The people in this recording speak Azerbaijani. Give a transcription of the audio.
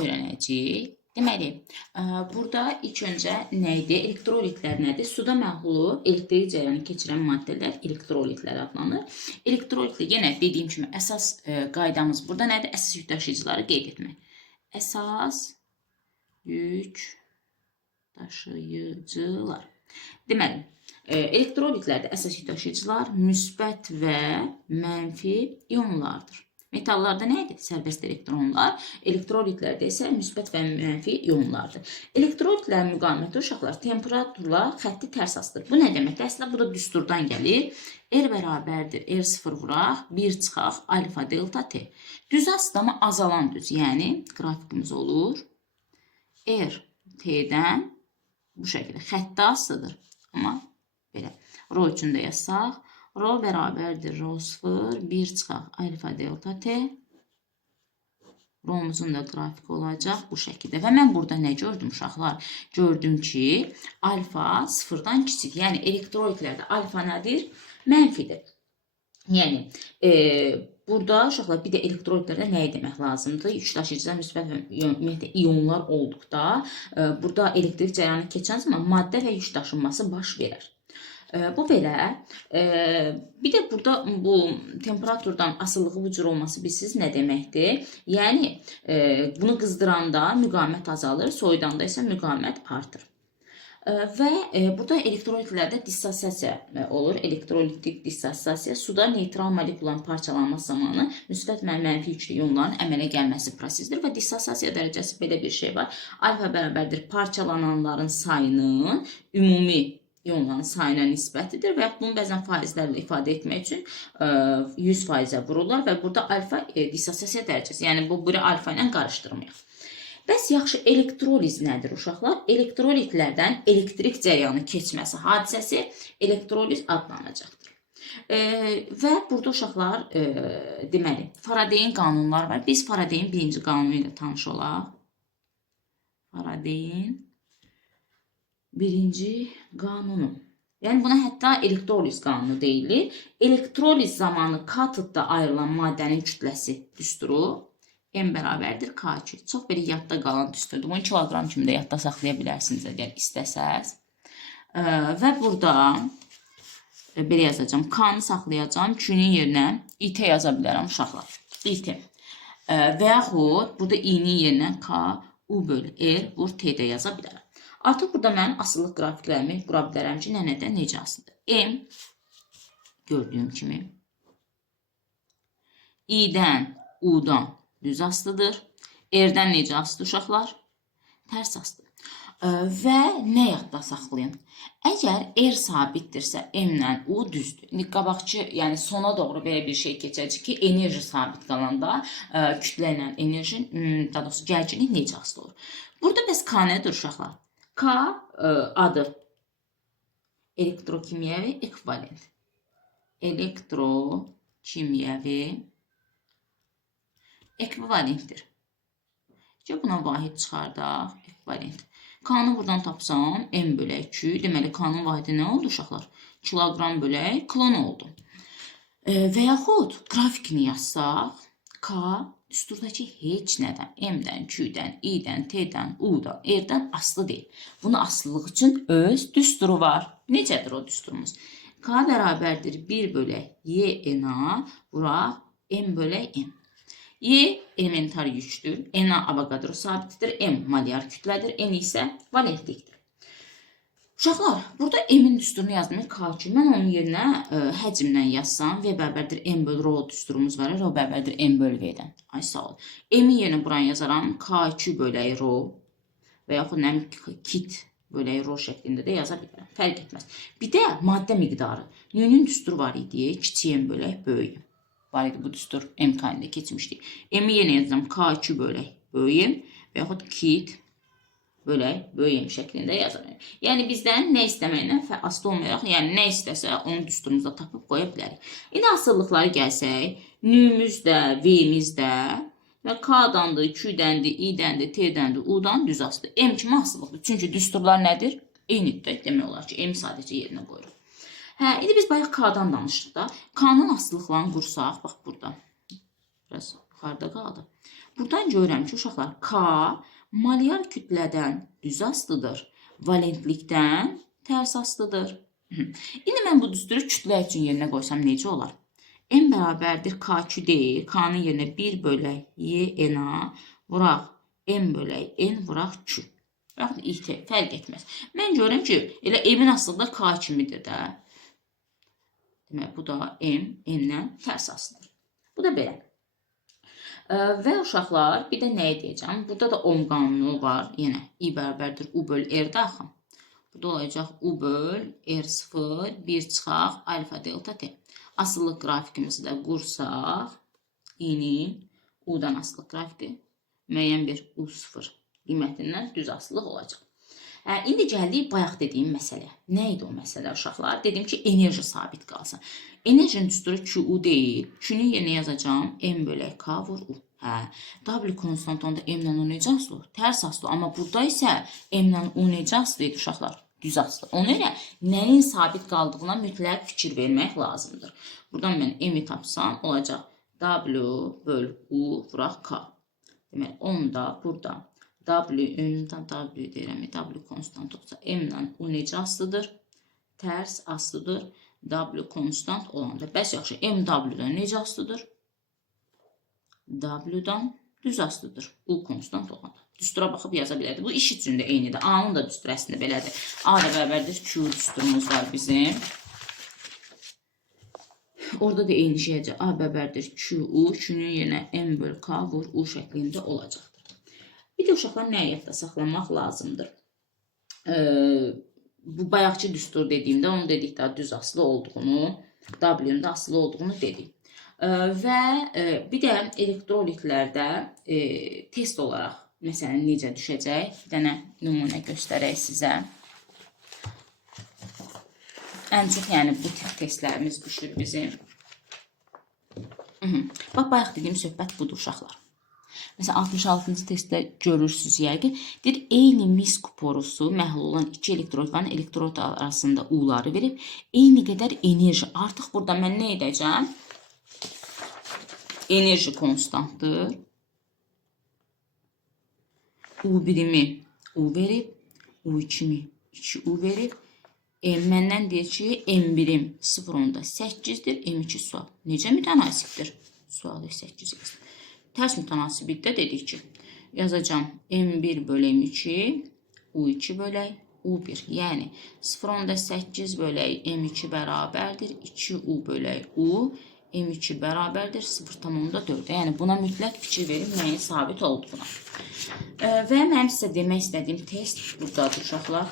öyrənəcəyik. Deməli, burada ilk öncə nə idi? Elektrolitlər nədir? Suda məhlulu elektrik cərəyanı keçirən maddələr elektrolitlər adlanır. Elektrolitlə yenə dediyim kimi əsas qaydamız burada nədir? Əsas yük daşıyıcıları qeyd etmək. Əsas yük daşıyıcılar. Deməli, elektrolitlərdə əsas yük daşıyıcılar müsbət və mənfi ionlardır. Metallarda nə edir? Sərbəst elektronlar. Elektrolitlərdə isə müsbət və mənfi ionlardır. Elektrolitlərin müqaviməti uşaqlar temperaturla xətti tərs asılır. Bu nə deməkdir? Əslində bu da düsturdan gəlir. R bərabərdir. R0 vuraq, 1 çıxaq, alfa delta T. Düz asıdır, amma azalan düz. Yəni qrafikimiz olur. R T'dən bu şəkildə xətti asıdır. Amma belə. Rho üçün də yazsaq. Rho bərabərdir. Rho 0, 1 çıxaq, alfa delta T. Rho'muzun da qrafiki olacaq bu şəkildə. Və mən burada nə gördüm uşaqlar? Gördüm ki, alfa 0-dan kiçik. Yəni elektrolitlərdə alfa nədir? Mənfidir. Yəni, burada uşaqlar bir də elektrolitlərdə nəyi demək lazımdır? Yük daşıyıcılar müsbət və ionlar olduqda, burada elektrik cərəyanı keçən zaman maddə və yük daşınması baş verir. Bu belə. Bir də burada bu temperaturdan asılılığı bu cür olması bilirsiniz nə deməkdir? Yəni, bunu qızdıranda müqavimət azalır, soyudanda isə müqavimət artır. Və burada elektrolitlərdə dissosiasiya olur. Elektrolitik dissosiasiya suda neytral molekulanın parçalanması zamanı müsbət və mənfi yüklü ionların əmələ gəlməsi prosesidir və dissosiasiya dərəcəsi belə bir şey var. Alfa bərabərdir parçalananların sayının ümumi ionların sayına nisbətidir və bunu bəzən faizlərlə ifadə etmək üçün 100%-ə vururlar və burada alfa dissosiasiya dərəcəsi, yəni bu biri alfa ilə qarışdırmayaq. Bəs yaxşı elektroliz nədir uşaqlar? Elektrolitlərdən elektrik cərəyanı keçməsi hadisəsi elektroliz adlanacaqdır. Və burada uşaqlar deməli Faradeyin qanunları var. Biz Faradeyin birinci qanunu ilə tanış olaq. Faradeyin birinci qanunu. Yəni buna hətta elektroliz qanunu deyilir. Elektroliz zamanı katodda ayrılan maddənin kütləsi düsturu M bərabərdir K2. Çox belə yadda qalan düsturdur. Bunu kiloqram kimi də yadda saxlaya bilərsiniz əgər istəsəz. Və burada belə yazacağım. K-nı saxlayacağım. Q-nin yerinə IT yaza bilərəm uşaqlar. IT. Və yaxud burada I-nin yerinə K, U bölü R, vur T-də yaza bilərəm. Artıq burada mən asıllıq qrafiklərimi qura bilərəm ki, nədən necə asılıdır. M gördüyüm kimi I-dən, U-dan düz asılıdır. R-dən necə asılıdır uşaqlar? Tərs asılıdır. Və nə yadda saxlayın? Əgər R sabitdirsə, M-lə U düzdür. İndi qabaqçı, yəni sona doğru belə bir şey keçəcək ki, enerji sabit qalanda kütlə ilə enerji, daha doğrusu gərginlik necə asılı olur? Burada bəs K nədir uşaqlar? K adı elektrokimyəvi ekvivalent. Elektrokimyəvi ekvivalentdir. Buna vahid çıxardaq. Ekvivalent. K-nı buradan tapsam, M bölək Q. Deməli, K-nın vahidi nə oldu uşaqlar? Kiloqram bölək klon oldu. Və yaxud qrafikini yazsaq, K düsturdakı heç nədən, M-dən, Q-dən, I-dən, T-dən, U-dan, R-dən asılı deyil. Bunun asılılığı üçün öz düsturu var. Necədir o düsturumuz? K bərabərdir 1 bölək Y-NA vuraq M bölək M. Y elementar yükdür, NA Avogadro sabitidir, M molyar kütlədir, N isə valentlikdir. Uşaqlar, burada M-in düsturunu yazdım. K2. Mən onun yerinə həcmdən yazsam, V bərabərdir M bölü Rho düsturumuz var. Rho bərabərdir M bölü V-dən. Ay sağ ol. M-in yerinə buran yazaram. K2 bölək Rho və yaxud nə kit bölək Rho şəklində də yaza bilərəm. Fərq etməz. Bir də maddə miqdarı. N-nin düsturu var idi. Kiçik M bölək böyük M. Var idi bu düstur M-kanində keçmişdik. M-i yerinə yazacağım. K2 bölək böyük M və yaxud kit bölək böyük M şəklində yazarım. Yəni bizdən nə istəməklə asılı olmayaraq, yəni nə istəsə onu düsturumuzda tapıb qoya bilərik. İndi asıllıqları gəlsək, N-imizdə, V-imizdə və K-dandır, Q-dəndir, I-dəndir, T-dəndir, U-dan düz asılıdır. M kimi asılıqdır. Çünki düsturlar nədir? Eynidir. Demək olar ki, M sadəcə yerinə qoyuruq. İndi biz bayaq K-dan danışdıq da. K-nın asılıqlarını qursaq, bax burada. Biraz yuxarıda qaldı. Buradan görürəm ki, uşaqlar, K molyar kütlədən düz asılıdır, valentlikdən tərs asılıdır. İndi mən bu düsturu kütlə üçün yerinə qoysam necə olar? M bərabərdir K2 deyil. K-nın yerinə 1 bölək Y-N-A vuraq M bölək N vuraq Q. Yaxud İT, fərq etməz. Mən görürəm ki, elə M-in asılığı da K kimidir də. Demək, bu da M, N-dən tərs asılıdır. Bu da belə. Və uşaqlar, bir də nəyə deyəcəm? Burada da Ohm qanunu var. Yenə I bərabərdir U böl R daxil. Bu da olacaq U böl R0, 1 çıxaq, alfa delta T. Asıllıq qrafikimizi də qursaq, I-nin U-dan asıllıq qrafiki müəyyən bir U0 qiymətindən düz asılılıq olacaq. İndi gəldik bayaq dediyim məsələyə. Nə idi o məsələ uşaqlar? Dedim ki, enerji sabit qalsın. Enerjinin düsturu QU deyil. Q-nün yerinə yazacağım M bölək K vur U. W konstant onda M-lə U necə asılı? Tərs asılı. Amma burada isə M-lə U necə asılı idi uşaqlar? Düz asılı. Ona görə nəyin sabit qaldığına mütləq fikir vermək lazımdır. Buradan mən M-i tapsam olacaq W böl U vuraq K. Demək, onda burada W-dən W deyirəm, W konstant olsa M-lə U necə asılıdır? Tərs asılıdır. W konstant olanda. Bəs yaxşı, M W-dən necə asılıdır? W-dan düz asılıdır. U konstant olanda. Düstura baxıb yaza bilərdik. Bu iş üçün də eynidir. A-nın da düsturu əslində belədir. A da bərabərdir Q düsturumuz var bizim. Orada da eyni şeyəcək. A bərabərdir QU. Q-nün yerinə M böl K vur U şəklində olacaqdır. Bir də uşaqlar nəyə yadda saxlamaq lazımdır? Bu bayaqçı düstur dediyimdə, onu dedik daha düz asılı olduğunu, W-nin də asılı olduğunu dedik. Və bir də elektrolitlərdə test olaraq məsələn necə düşəcək? Bir dənə nümunə göstərək sizə. Ən çox yəni bu tip testlərimiz düşür bizim. Bax, bayaq dediyim söhbət budur uşaqlar. Məsələn 66-cı testdə görürsünüz yəqin. Deyir, eyni mis kuporusu məhlul olan iki elektrotların elektrot arasında U-ları verib, eyni qədər enerji. Artıq burada mən nə edəcəm? Enerji konstantdır. U birimi U verib, U2-mi 2U verib. Məndən deyir ki, M1-im 0.8-dir, M2 sual. Necə mütənasibdir? Sualı 8 yazdım. Tərs mütənasiblikdə dedik ki, yazacağım M1 böl M2, U2 bölək U1. Yəni 0.8 bölək M2 bərabərdir, 2U bölək U. M2 bərabərdir 0.4. Yəni buna mütləq fikir verin nəyin sabit olduğuna. Və mənim sizə demək istədiyim test buradadır uşaqlar.